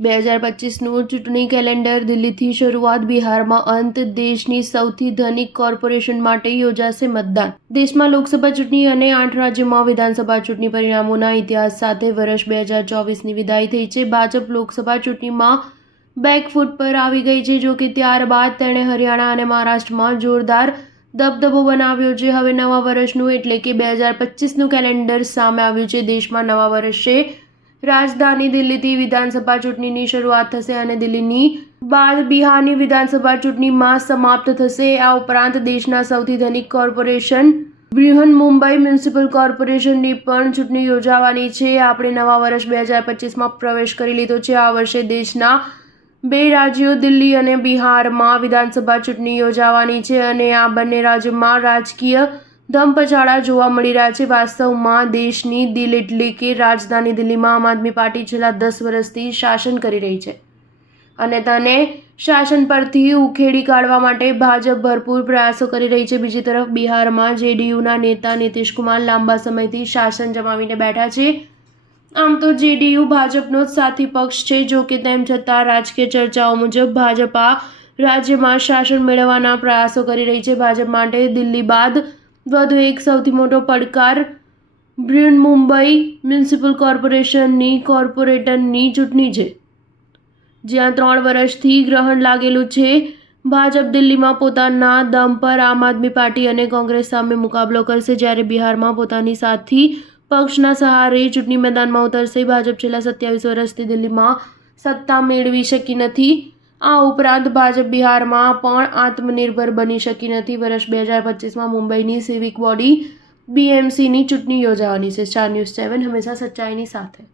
2025નું ચૂંટણી કેલેન્ડર દિલ્હીથી શરૂઆત, બિહારમાં અંત. દેશની સૌથી ધનિક કોર્પોરેશન માટે યોજાશે મતદાન. દેશમાં લોકસભા ચૂંટણી અને 8 રાજ્યોમાં વિધાનસભા ચૂંટણી પરિણામોના ઇતિહાસ સાથે વર્ષ 2024ની વિદાય થઈ છે. ભાજપ લોકસભા ચૂંટણીમાં બેકફૂટ પર આવી ગઈ છે. જો કે ત્યારબાદ તેણે હરિયાણા અને મહારાષ્ટ્રમાં જોરદાર દબદબો બનાવ્યો છે. હવે નવા વર્ષનું એટલે કે 2025નું કેલેન્ડર સામે આવ્યું છે. દેશમાં નવા વર્ષે રાજધાની દિલ્હીથી વિધાનસભા ચૂંટણીની શરૂઆત થશે અને દિલ્હીની બાદ બિહારની વિધાનસભા ચૂંટણીમાં સમાપ્ત થશે. આ ઉપરાંત દેશના સૌથી ધનિક કોર્પોરેશન બૃહન્મુંબઈ મ્યુનિસિપલ કોર્પોરેશનની પણ ચૂંટણી યોજાવાની છે. આપણે નવા વર્ષ 2025માં પ્રવેશ કરી લીધો છે. આ વર્ષે દેશના 2 રાજ્યો દિલ્હી અને બિહારમાં વિધાનસભા ચૂંટણી યોજાવાની છે અને આ બંને રાજ્યોમાં રાજકીય ધમપછાડા જોવા મળી રહ્યા છે. વાસ્તવમાં દેશની દિલ એટલે કે રાજધાની દિલ્હીમાં આમ આદમી પાર્ટી છેલ્લા 10 વર્ષથી શાસન કરી રહી છે અને તેને શાસન પરથી ઉખેડી કાઢવા માટે ભાજપ ભરપૂર પ્રયાસો કરી રહી છે. બીજી તરફ બિહારમાં જેડીયુના નેતા નીતિશ કુમાર લાંબા સમયથી શાસન જમાવીને બેઠા છે. આમ તો જેડીયુ ભાજપનો જ સાથી પક્ષ છે. જો કે તેમ છતાં રાજકીય ચર્ચાઓ મુજબ ભાજપ આ રાજ્યમાં શાસન મેળવવાના પ્રયાસો કરી રહી છે. ભાજપ માટે દિલ્હી બાદ વધુ એક સૌથી મોટો પડકાર બૃહન્મુંબઈ મ્યુનિસિપલ કોર્પોરેશનની કોર્પોરેટરની ચૂંટણી છે, જ્યાં 3 વર્ષથી ગ્રહણ લાગેલું છે. ભાજપ દિલ્હીમાં પોતાના દમ પર આમ આદમી પાર્ટી અને કોંગ્રેસ સામે મુકાબલો કરશે, જ્યારે બિહારમાં પોતાની સાથી પક્ષના સહારે ચૂંટણી મેદાનમાં ઉતરશે. ભાજપ છેલ્લા 27 વર્ષથી દિલ્હીમાં સત્તા મેળવી શકી નથી. આ ઉપરાંત ભાજપ બિહારમાં પણ આત્મનિર્ભર બની શકી નથી. વર્ષ 2025માં મુંબઈની સિવિક બોડી BMCની ચૂંટણી યોજાવાની છે. સ્ટાર ન્યૂઝ 7 હંમેશા સચ્ચાઈની સાથે.